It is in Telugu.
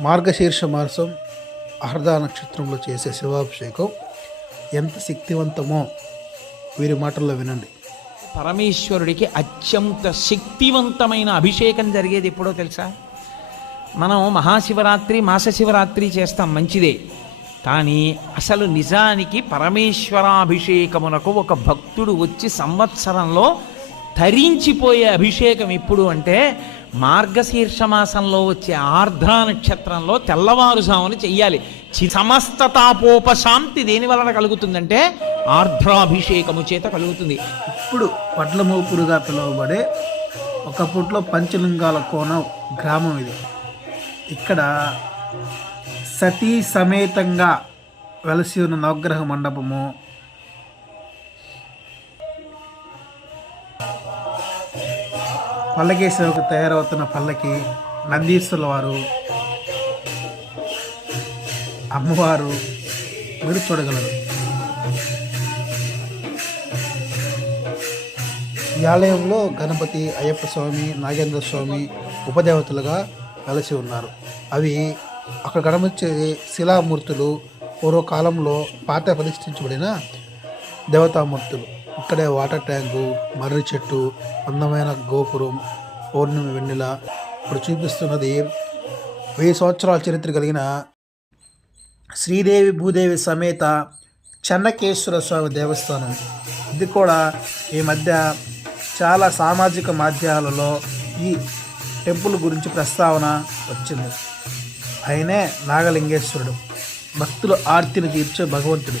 మార్గశీర్ష మాసం అర్ధ నక్షత్రంలో చేసే శివాభిషేకం ఎంత శక్తివంతమో వీరి మాటల్లో వినండి. పరమేశ్వరుడికి అత్యంత శక్తివంతమైన అభిషేకం జరిగేది ఎప్పుడో తెలుసా? మనం మహాశివరాత్రి మాస శివరాత్రి చేస్తాం మంచిదే. కానీ అసలు నిజానికి పరమేశ్వరాభిషేకమునకు ఒక భక్తుడు వచ్చి సంవత్సరంలో తరించిపోయే అభిషేకం ఎప్పుడు అంటే మార్గశీర్ష మాసంలో వచ్చే ఆర్ద్ర నక్షత్రంలో తెల్లవారుజామున చెయ్యాలి. సమస్త తాపోపశాంతి దేని వలన కలుగుతుందంటే ఆర్ద్రాభిషేకము చేత కలుగుతుంది. ఇప్పుడు వడ్లమోపురుగా పిలువబడే ఒకప్పట్లో పంచలింగాల కోణం గ్రామం ఇది. ఇక్కడ సతీ సమేతంగా వెలసి ఉన్న నవగ్రహ మండపము పల్లకి సేవకు తయారవుతున్న పల్లకి నందీశ్వరుల వారు అమ్మవారు మీరు చూడగలరు. ఈ ఆలయంలో గణపతి అయ్యప్ప స్వామి నాగేంద్ర స్వామి ఉపదేవతలుగా కలిసి ఉన్నారు. అవి అక్కడ కనిపించే శిలామూర్తులు పూర్వకాలంలో పాత ప్రతిష్ఠించబడిన దేవతామూర్తులు. ఇక్కడే వాటర్ ట్యాంకు మర్రి చెట్టు అందమైన గోపురం పౌర్ణమి వెన్నెల. ఇప్పుడు చూపిస్తున్నది వెయ్యి సంవత్సరాల చరిత్ర కలిగిన శ్రీదేవి భూదేవి సమేత చెన్నకేశ్వర స్వామి దేవస్థానం. ఇది కూడా ఈ మధ్య చాలా సామాజిక మాధ్యమాలలో ఈ టెంపుల్ గురించి ప్రస్తావన వచ్చింది. ఆయనే నాగలింగేశ్వరుడు. భక్తుల ఆర్తిని తీర్చే భగవంతుడు.